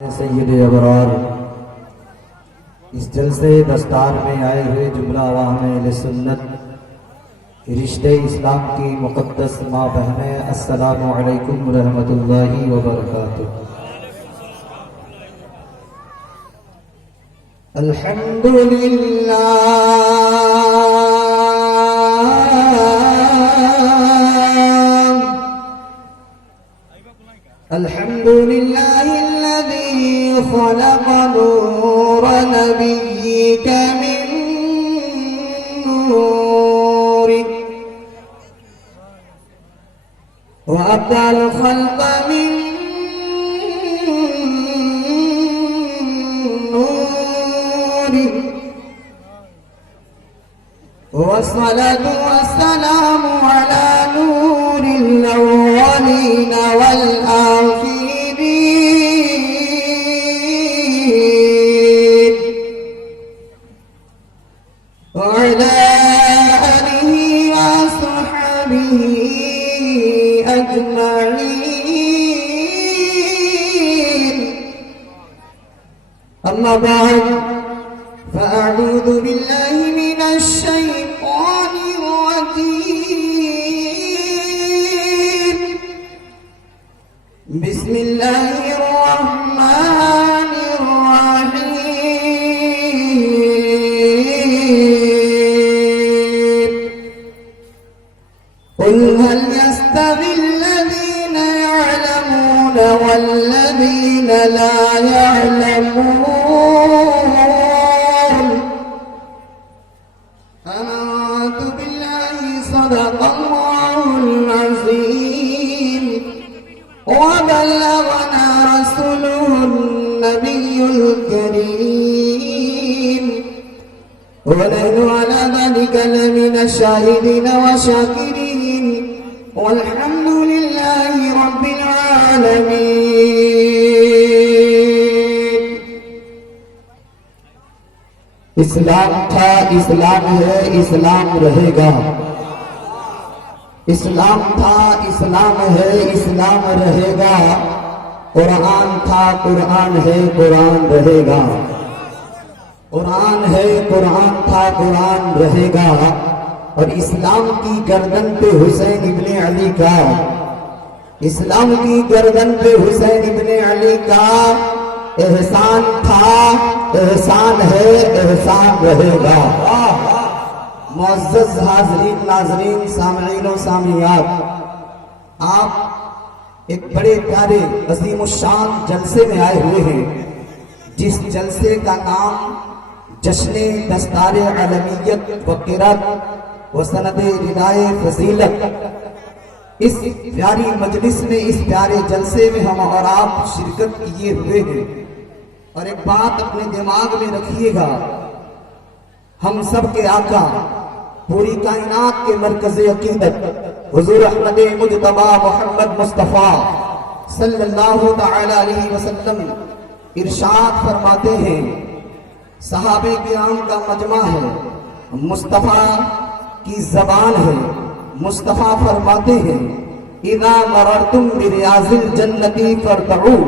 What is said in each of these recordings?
سید ابرار اس جلسے دستار میں آئے ہوئے جملہ عوام اہل سنت رشتے اسلام کی مقدس ماں بہنیں، السلام علیکم ورحمۃ اللہ وبرکاتہ۔ الحمدللہ الحمدللہ الذی خلق نور نبیک من نورک وأبدى الخلق من نوره والصلاة والسلام على نور الأولين والآخرين وعلى آله وصحبه أجمعين، أما بعد فأعوذ بالله من الشيطان الرجيم، بسم الله الرحمن الرحيم، قل هل يستوي الذين يعلمون والذين لا يعلمون، آمنت بالله صدق الله العظيم وبلغنا رسوله النبي الكريم ونحن على ذلك لمن الشاهدين والشاكرين والحمد لله رب العالمين۔ اسلام تھا، اسلام ہے، اسلام رہے گا۔ اسلام تھا، اسلام ہے، اسلام رہے گا۔ قرآن تھا، قرآن ہے، قرآن رہے گا۔ قرآن ہے، قرآن تھا، قرآن رہے گا۔ اور اسلام کی گردن پہ حسین ابن علی کا، اسلام کی گردن پہ حسین ابن علی کا احسان تھا، احسان ہے، احسان رہے گا۔ معزز حاضرین، ناظرین، سامعین و سامعات، آپ ایک بڑے پیارے عظیم الشان جلسے میں آئے ہوئے ہیں، جس جلسے کا نام جشن دستار عالمیت و قرات و سند ردائے فضیلت۔ اس پیاری مجلس میں، اس پیارے جلسے میں ہم اور آپ شرکت کیے ہوئے ہیں، اور ایک بات اپنے دماغ میں رکھیے گا، ہم سب کے آقا، پوری کائنات کے مرکز عقیدت حضور احمد مجتبی محمد مصطفیٰ صلی اللہ تعالی علیہ وسلم ارشاد فرماتے ہیں، صحابہ کرام کا مجمع ہے، مصطفیٰ کی زبان ہے۔ مصطفیٰ فرماتے ہیں، اذا مررتم بریاض الجنت فارتعوا،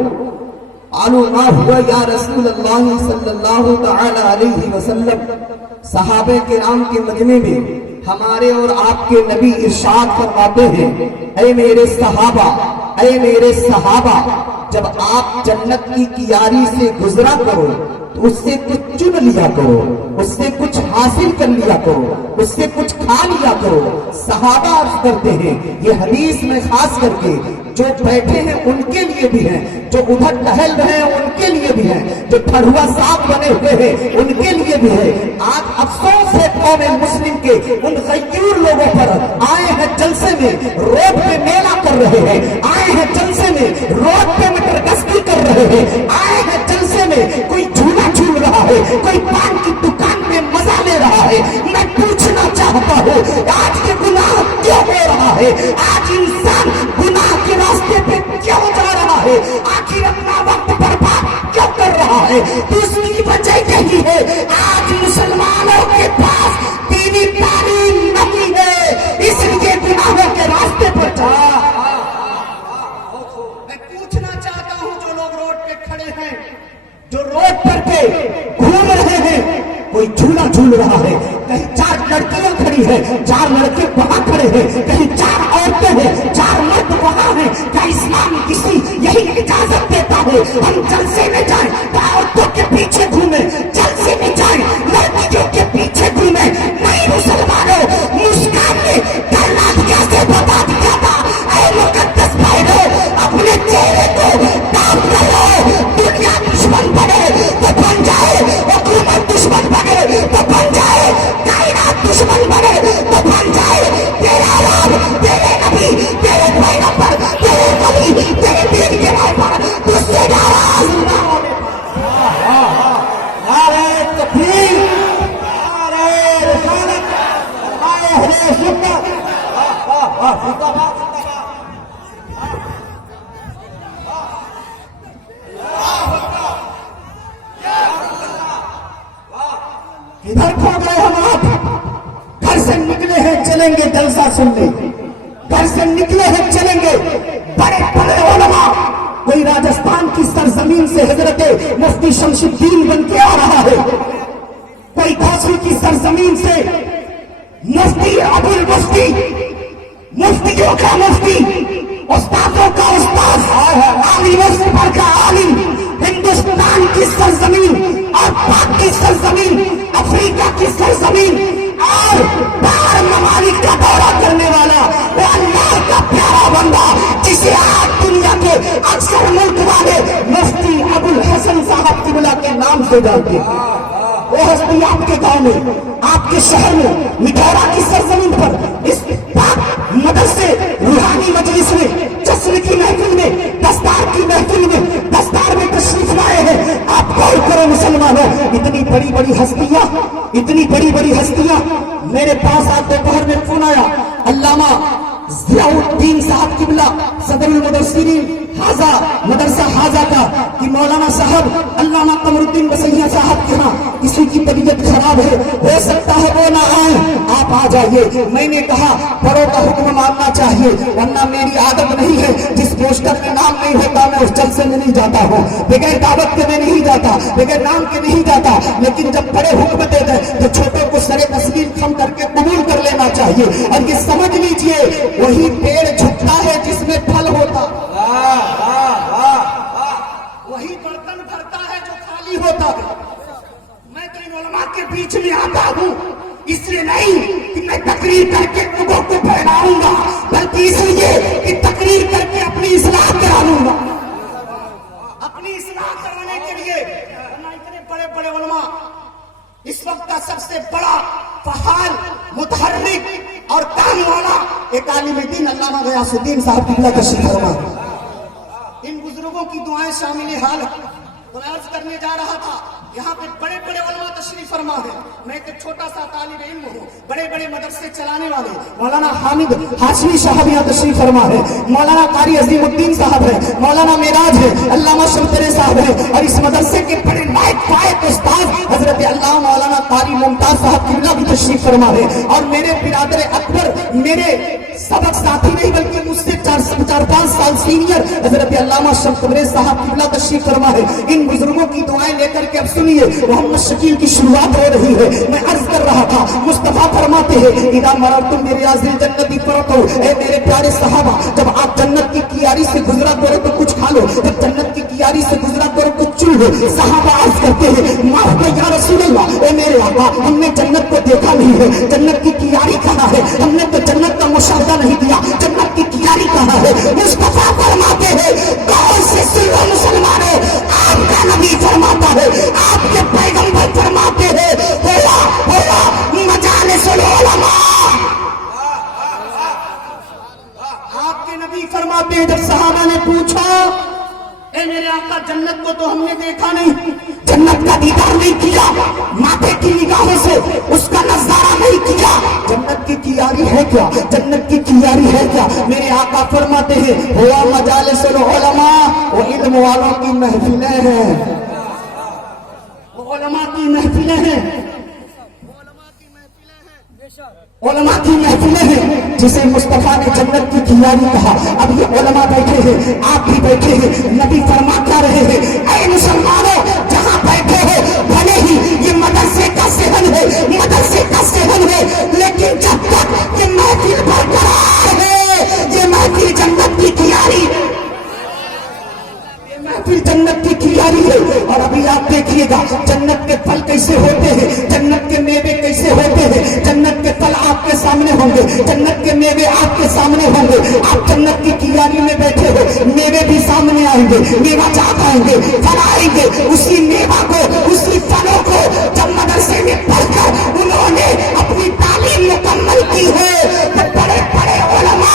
قالوا ما ہوا یا رسول اللہ صلی اللہ تعالی علیہ وسلم۔ صحابہ کرام کے مجمع میں ہمارے اور آپ کے نبی ارشاد فرماتے ہیں، اے میرے صحابہ، اے میرے صحابہ، جب آپ جنت کی کیاری سے گزرا کرو تو اس سے کچھ چن لیا کرو، اس سے کچھ حاصل کر لیا کرو، اس سے کچھ کھا لیا کرو۔ صحابہ عرض کرتے ہیں، یہ حدیث میں خاص کر کے جو بیٹھے ہیں ان کے لیے بھی ہیں، جو ادھر ٹہل رہے ہیں ان کے لیے بھی ہیں، جو ٹھڑوا صاحب بنے ہوئے ہیں ان کے لیے بھی ہے۔ آج افسوس ہے قوم مسلم کے ان غیور لوگوں پر، آئے ہیں جلسے میں روڈ پہ میلہ کر رہے ہیں، آئے ہیں جلسے میں روڈ پہ مٹر گشتی کر رہے ہیں، آئے ہیں جلسے میں کوئی جھولا جھول رہا ہے، کوئی پان کی دکان پہ مزہ لے رہا ہے۔ میں پوچھنا چاہتا ہوں، آج کے گناہ کیوں ہو رہا ہے؟ آج انسان گناہ کے راستے پہ کیوں جا رہا ہے؟ آخر اپنا وقت برباد کیوں کر رہا ہے؟ تو اس کی وجہ یہی ہے، آج مسلمانوں کے پاس دینی تعلیم نہیں ہے، اس لیے گناہوں کے راستے پر جا۔ میں پوچھنا چاہتا ہوں جو لوگ روڈ پہ کھڑے ہیں، جو روڈ پر کے گھوم رہے ہیں، کوئی جھولا جھول رہا ہے، کہیں 4 لڑکیاں کھڑی ہیں، 4 لڑکے وہاں کھڑے ہیں، کہیں 4 عورتیں ہیں، 4 مرد وہاں ہیں. کیا اسلام کسی یہی اجازت دیتا ہے ہم جلسے میں جائیں تو عورتوں کے پیچھے گھومیں، جلسے میں جائیں لڑکیوں کے پیچھے گھومیں؟ نہیں مسلمانوں، مسکان نے کیسے بتا دیا تھا، اے مقدس بھائیوں اپنے چہرے کو داغ کرو. دنیا دشمن بنے تو بن جائے، حکومت دشمن بنے تو بن جائے، کائنات دشمن بنے تو بن جائے، تیرا رب، تیرے نبی، تیرے پیغمبر، تیرے ولی، تیرے دین کے نام پر تجھ سے ناراض نہ ہونے پائے. نعرہ تکبیر، نعرہ رسالت، نعرہ اہل سنت. ادھر کھو گئے ہم آپ؟ گھر سے نکلے ہیں چلیں گے جلسہ سننے، گھر سے نکلے ہیں چلیں گے بڑے بڑے علماء. کوئی راجستھان کی سرزمین سے حضرت مفتی شمس الدین بن کے آ رہا ہے، کوئی گھوسی کی سرزمین سے مفتی ابو المفتی، مفتیوں کا مفتی، استادوں کا استاد، عالموں سے بڑھ کر عالم، ہندوستان کی سرزمین اور پاک کی سرزمین، افریقہ کی سرزمین اور باہر ممالک کا دورہ کرنے والا وہ اللہ کا پیارا بندہ جسے آج دنیا کے اکثر ملک والے مفتی ابو الحسن صاحب قبلہ کے نام سے جانتے ہیں. وہ ہستی آپ کے گاؤں میں، آپ کے شہر میں، مٹھورا کی سرزمین پر اس پاک مدرسے روحانی مجلس میں، جشن کی محفل میں، دستار کی محفل میں، دستار میں تشریف لائے ہیں. آپ غور کرو مسلمانوں، اتنی بڑی بڑی ہستیاں، اتنی بڑی بڑی ہستیاں. میرے پاس آج دوپہر میں فون آیا علامہ ضیاء الدین صاحب قبلہ صدر المدرسین حاضہ مدرسہ حاضہ کا کہ مولانا صاحب علامہ قمر الدین بسیہ صاحب کے ہاں کسی کی طبیعت خراب ہے، ہو سکتا ہے وہ نہ آئیں، آپ آ جائیے. میں نے کہا بڑوں کا حکم ماننا چاہیے، ورنہ میری عادت نہیں ہے جس پوسٹر میں نام نہیں ہوتا میں اس جلسے میں نہیں جاتا ہوں، بغیر دعوت کے میں نہیں جاتا، بغیر نام کے نہیں جاتا. لیکن جب بڑے حکم دے دیں تو چھوٹوں کو سر تسلیم خم کر کے قبول کر لینا چاہیے. اور یہ سمجھ لیجئے وہی پیڑ جھکتا ہے جس میں پھل ہوتا، وہی برتن بھرتا ہے جو خالی ہوتا ہے. میں تو ان علماء کے بیچ میں آتا ہوں اس لیے نہیں کہ میں تقریر کر کے لوگوں کو پھیلاؤں گا، بلکہ اس لیے کہ تقریر کر کے اپنی اصلاح کرا لوں گا، اپنی اصلاح کرانے کے لیے. اتنے بڑے بڑے علماء، اس وقت کا سب سے بڑا فعال، متحرک اور کام والا ایک عالم دین علامہ غیاث الدین صاحب قبلہ تشریف فرما. ان بزرگوں کی دعائیں شامل حال عرض کرنے جا رہا تھا. یہاں پہ بڑے بڑے علماء تشریف فرما ہے. میں ایک چھوٹا سا طالب علم ہوں، بڑے بڑے مدرسے چلانے والے مولانا حامد ہاشمی صاحب یہاں تشریف فرما ہے، مولانا قاری عظیم الدین صاحب ہے، مولانا معراج ہے، علامہ شمترے صاحب ہے، اور اس مدرسے کے بڑے لائق فائق استاد حضرت علامہ مولانا قاری ممتاز صاحب قبلہ بھی تشریف فرما ہے. اور میرے برادر اکبر، میرے سبق ساتھی نہیں بلکہ مجھ سے 4-5 سال سینئر حضرت علامہ شمترے صاحب قبلہ تشریف فرما ہے. ان بزرگوں کی دعائیں لے کر کے اب سنیے محمد شکیل کی شروعات ہو رہی ہے. میں عرض کر رہا تھا مصطفیٰ فرماتے ہیں اذا مررتم بریاض الجنت فرقوا، اے میرے پیارے صحابہ جب آپ جنت کی کیاری سے گزرا کرو تو کچھ کھا لو، جب جنت کی کیاری سے گزرا کرو کچھ چن لو. صحابہ عرض کرتے ہیں معاف کر یا رسول اللہ، اے میرے آقا ہم نے جنت کو دیکھا نہیں ہے، جنت کی کیاری کہاں ہے؟ ہم نے تو جنت کا مشاہدہ نہیں کیا، جنت کی کیاری کہاں ہے؟ مصطفیٰ فرماتے ہیں غور سے سن لو مسلمانوں، آپ کا نبی فرماتا ہے، آپ کے پیغمبر فرماتے ہیں مجالس العلماء. آپ کے نبی فرماتے ہیں جب صحابہ نے پوچھا اے میرے آقا جنت کو تو ہم نے دیکھا نہیں، جنت کا دیدار نہیں کیا، ماتھے کی نگاہوں سے اس کا نظارہ نہیں کیا، جنت کی کیاری ہے کیا؟ جنت کی کیاری ہے کیا؟ میرے آقا فرماتے ہیں ہوا مجالس العلماء، وہ علم والوں کی محفلیں ہیں، وہ علماء کی محفلیں ہیں، علماء کی محفلیں ہیں جسے مصطفیٰ نے جنت کی کیاری کہا. اب یہ علماء بیٹھے ہیں، آپ بھی بیٹھے ہیں، نبی فرما کیا رہے ہیں اے مسلمانوں तैयारी है। और अभी आप देखिएगा जन्नत के फल कैसे होते हैं, जन्नत के मेवे कैसे होते हैं। जन्नत के फल आपके सामने होंगे, जन्नत के मेवे आपके सामने होंगे। आप जन्नत की कियारी में बैठे हो, मेवे भी सामने आएंगे, मेवा जात आएंगे, फल आएंगे। उसी मेवा को, उसी फलों को जब मदरसे में पढ़कर उन्होंने अपनी तालीम मुकम्मल की है तो बड़े बड़े उलमा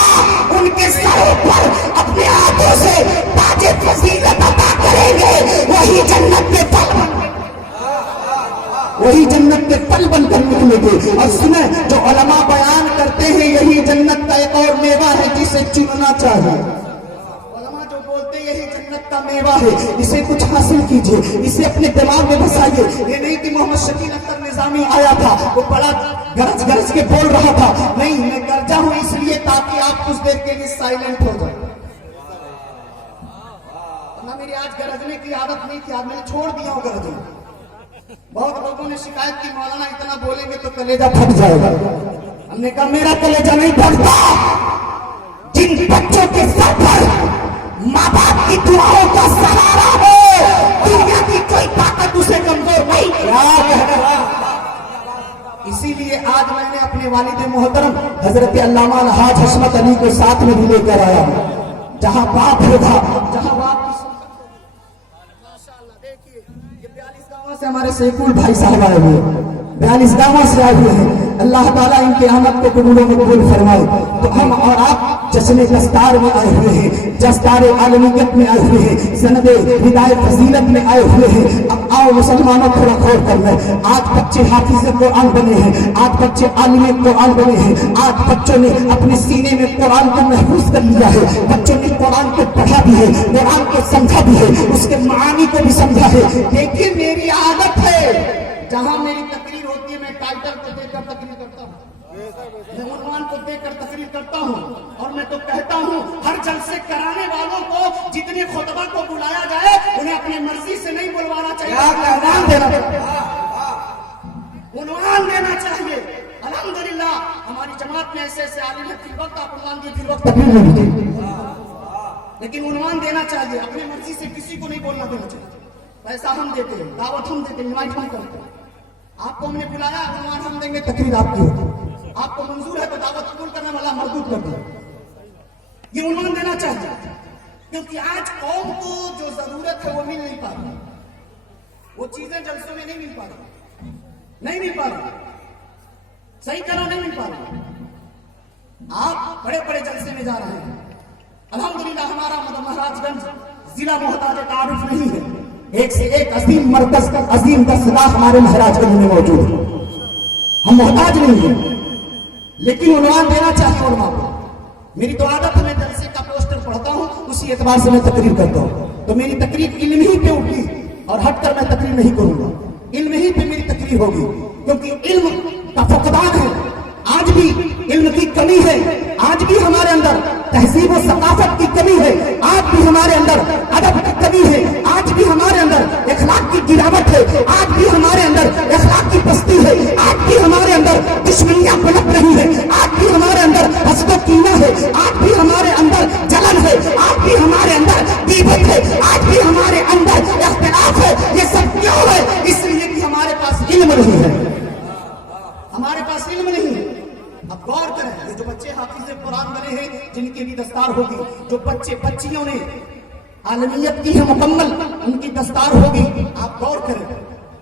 उनके सरों पर अपने हाथों से ताजे फजीलत अता करेंगे। वही जन्नत के फल, वही जन्नत के फल बनकर निकलेंगे। और सुने, जो उलमा बयान करते हैं यही जन्नत का एक और मेवा है जिसे चुनना चाहिए। उलमा जो बोलते हैं यही जन्नत का मेवा है, इसे कुछ हासिल कीजिए, इसे अपने दिमाग में बसाइए। ये नहीं कि मोहम्मद शकील अख्तर निजामी आया था, वो बड़ा गरज गरज के बोल रहा था, नहीं, मैं गरजा हूं इसलिए ताकि आप कुछ देर के लिए साइलेंट हो जाए। ना मेरी आज गरजने की आदत नहीं थी, आज मैंने छोड़ दिया हूं गरजना। बहुत लोगों ने शिकायत की मौलाना इतना बोलेंगे तो कलेजा फट जाएगा। हमने कहा मेरा कलेजा नहीं फटता। जिन बच्चों के सर पर माँ बाप की दुआओं का सहारा हो, दुनिया की कोई ताकत उसे कमजोर नहीं। इसीलिए आज मैंने अपने वालिद मोहतरम हजरत अल्लामा हाज हशमत अली को साथ में भी लेकर आया हूं। जहां बाप होगा, जहां बाप की देखिए, ये 42 गांवों से हमारे शेखुल भाई साहब आए हुए हैं, 42 गांवों से आए हुए हैं। अल्लाह ताला इनके आमद को कबूल मकबूल फरमाए। तो हम और आप जश्न दस्तार में आए हुए हैं, दस्तार आलमियत में आए हुए हैं, सनद हिदायत फजीलत में आए हुए हैं। अब आओ मुसलमानों थोड़ा गौर कर लें। आज बच्चे हाफिज कुरान बने हैं, आज बच्चे आलिम कुरान बने हैं, आज बच्चों ने अपने सीने में कुरान को महफूज कर लिया है, बच्चों ने कुरान को पढ़ा भी है, कुरान को समझा भी है, उसके मानी को भी समझा है। देखिए मेरी आदत है, जहां मेरी तकरीर होती है मैं टाइटल को देखकर तकरीर करता हूं, मैं उन्वान को देखकर तकरीर करता हूं। और मैं तो कहता हूं हर जलसे कराने वालों को जितने खुतबा को बुलाया जाए उन्हें अपनी मर्जी से नहीं बुलवाना चाहिए, उन्वान देना चाहिए, उन्वान देना चाहिए। अल्हम्दुलिल्लाह हमारी जमात में ऐसे ऐसे आलिम है, फिर वक्त आप उन्वान दिए, फिर वक्त तकरीर नहीं दी, लेकिन उन्वान देना चाहिए। अपनी मर्जी से किसी को नहीं बोलना देना चाहिए। पैसा हम देते हैं, दावत हम देते हैं, इनवाइट हम करते हैं। आपको हमने बुलाया, उन्वान हम देंगे, तकरीर आपकी होगी। आपको मंजूर है तो दावत कबूल करने वाला मरदूद कर दो। ये उन्वान देना चाहिए, क्योंकि आज कौम को जो जरूरत है वो मिल नहीं पा रही, वो चीजें जलसों में नहीं मिल पा रही, नहीं मिल पा रही, सही करो नहीं मिल पा रही। आप बड़े बड़े जलसे में जा रहे हैं। अल्हम्दुलिल्लाह हमारा महाराजगंज जिला मोहताज तारुफ नहीं है, एक से एक अजीम मरकज का अजीम दस्तगाह हमारे महाराजगंज में मौजूद है। हम मोहताज नहीं हैं, लेकिन उन्वान देना चाहिए उलमा को। मेरी तो आदत है, मैं जलसे का पोस्टर पढ़ता हूं, उसी एतबार से मैं तकरीर करता हूं। तो मेरी तकरीर इल्म ही पे होगी और हटकर मैं तकरीर नहीं करूंगा, इल्म ही पे मेरी तकरीर होगी, क्योंकि इल्म का फकदान है। आज भी इल्म की कमी है, आज भी हमारे अंदर तहजीब और सकाफत की कमी है, आज भी हमारे अंदर अदब की कमी है, आज भी हमारे अंदर इखलाक की गिरावट है, आज भी हमारे अंदर इखलाक की पस्ती है, आज भी हमारे अंदर दुश्मनियां पनप रही है, आज भी हमारे अंदर हसद कीना है, आज भी हमारे अंदर जलन है, आज भी हमारे अंदर दीवत है, आज भी हमारे अंदर इख्तिलाफ है। ये सब क्यों है? इसलिए कि हमारे पास इल्म नहीं है, हमारे पास इल्म नहीं है। अब गौर करें, ये जो बच्चे हाफिज कुरान बने हैं, जिनकी भी दस्तार होगी, जो बच्चे बच्चियों ने आलमियत की है मुकम्मल, उनकी दस्तार होगी। आप गौर करें,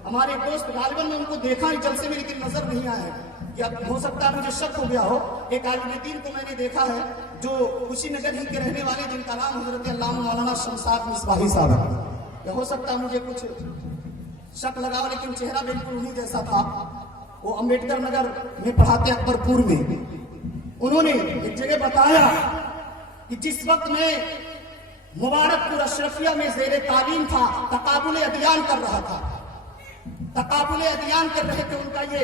हमारे दोस्त गालिबन में उनको देखा ही जलसे में, लेकिन नजर नहीं आया है, या हो सकता है मुझे शक हो गया हो। एक आलिम को मैंने देखा है जो कुशीनगर ही के रहने वाले, जिनका नाम हजरत अल्लामा मौलाना शमशाद मिसबाही साहब है। या हो सकता है मुझे कुछ शक लगा, लेकिन चेहरा बिल्कुल उन्हीं जैसा था। वो अम्बेडकर नगर में पढ़ाते अकबरपुर में। उन्होंने एक जगह बताया कि जिस वक्त में मुबारकपुर अशरफिया में ज़ेरे तालीम था, तकाबुल अदियान कर रहा था, तकाबुल अदियान कर रहे थे। उनका ये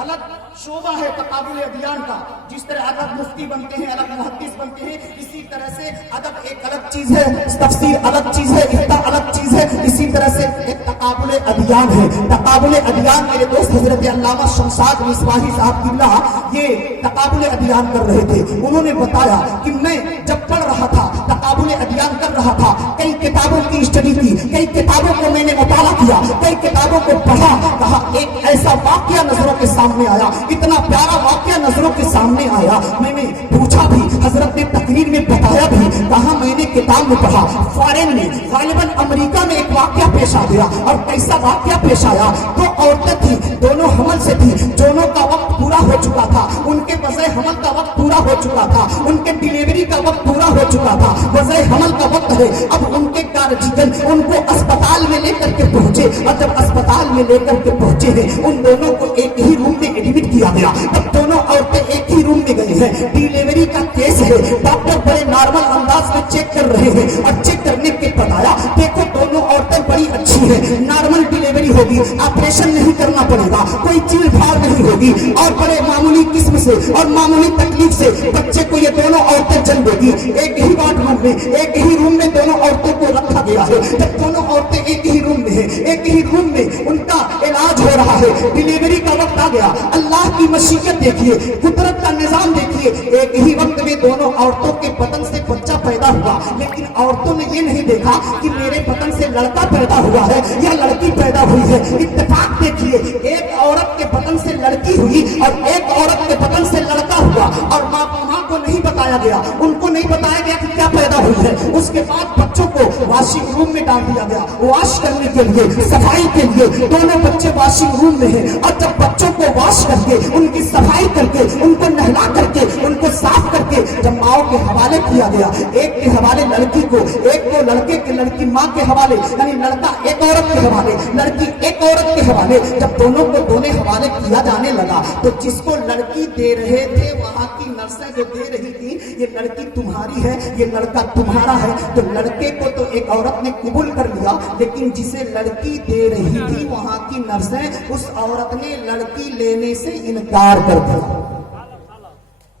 अलग शोबा है तकाबुल अदियान का। जिस तरह अलग मुफ्ती बनते हैं, अलग मुहद्दिस बनते हैं, इसी तरह से अदब एक अलग चीज है, तफसीर अलग चीज है, इफ्ता अलग चीज है। इसी तरह से एक तकाबुल अदियान है। तकाबुल अदियान मेरे दोस्त हजरत अल्लामा शमशाद मिसबाही साहब किल्ला ये तकाबुल अदियान कर रहे थे। उन्होंने बताया कि मैं जब पढ़ रहा था किताबों ने अध्ययन कर रहा था, कई किताबों की स्टडी की, कई किताबों को मैंने मुताला किया, कई किताबों को पढ़ा। कहा एक ऐसा वाकया नजरों के सामने आया, इतना प्यारा वाकया नजरों के सामने आया। मैंने पूछा भी, हजरत ने तकरीर में बताया भी। कहा मैंने किताब में पढ़ा, फॉरेन में गालिबन अमेरिका में एक वाकया पेश आ गया। और कैसा वाकया पेश आया? दो औरतें थी, दोनों हमल से थी, दोनों का वक्त पूरा हो चुका था, उनके वजह हमल का वक्त पूरा हो चुका था, उनके डिलीवरी का वक्त पूरा हो चुका था, वजह हमल का वक्त है। अब उनके गार्जियन उनको अस्पताल में लेकर के पहुंचे, और जब अस्पताल में लेकर के पहुंचे हैं, उन दोनों को एक ही रूम में एडमिट किया गया। अब दोनों औरतें एक ही रूम में गई हैं, डिलीवरी का केस है, डॉक्टर बड़े नॉर्मल अंदाज में चेक कर रहे हैं, और चेक करने के बताया देखो दोनों औरतें बड़ी अच्छी है, नॉर्मल डिलीवरी होगी, ऑपरेशन नहीं करना पड़ेगा, कोई चील फाड़ नहीं होगी, और बड़े मामूली किस्म से और मामूली तकलीफ से बच्चे को ये दोनों औरतें जन्म देगी। एक ही वार्ड में, एक ही रूम में दोनों औरतों को रखा गया है। जब दोनों औरतें एक ही रूम में है, एक ही रूम में उनका इलाज हो रहा है, डिलीवरी का वक्त आ गया। अल्लाह की मशीयत देखिए, कुदरत का निजाम देखिए, एक ही वक्त में दोनों औरतों के बदन से बच्चा पैदा हुआ। लेकिन औरतों ने ये नहीं देखा कि मेरे बदन से लड़का पैदा हुआ है या लड़की पैदा हुई है। इत्तेफाक देखिए, एक औरत के बदन से लड़की हुई और एक औरत के बदन से लड़का हुआ, और माँ को नहीं बताया गया, उनको नहीं बताया गया कि क्या पैदा हुई है। उसके बाद बच्चों को वॉशिंग रूम में डाल दिया गया, वॉश करने के लिए, सफाई के लिए। दोनों बच्चे वॉशिंग रूम में हैं, और जब बच्चों को वॉश करके, उनकी सफाई करके, उनको नहला करके, उनको साफ करके जब माओ के हवाले किया गया, एक के हवाले लड़की को, एक को लड़के के, लड़की माँ के हवाले, यानी लड़का एक औरत के हवाले, लड़की एक औरत के हवाले। जब दोनों को दोनों हवाले किया जाने लगा, तो जिसको लड़की दे रहे थे, वहां की नर्सें जो दे रही थी, ये लड़की तुम्हारी है, ये लड़का तुम्हारा है। तो लड़के को तो एक औरत ने कबूल कर लिया, लेकिन जिसे लड़की दे रही थी, वहां की नर्सें, उस औरत ने लड़की लेने से इनकार कर दिया।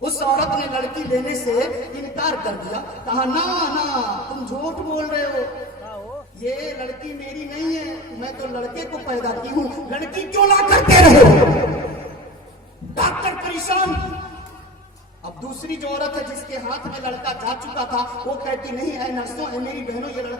उस औरत ने लड़की लेने से इनकार कर दिया। कहा ना ना, तुम झूठ बोल रहे हो, ये लड़की मेरी नहीं है, मैं तो लड़के को पैदा की हूं, लड़की क्यों ला करते रहे हो? डॉक्टर परेशान। अब दूसरी जो औरत है, जिसके हाथ में लड़का जा चुका था, वो कहती नहीं है नर्सों, है मेरी बहनों, ये लड़का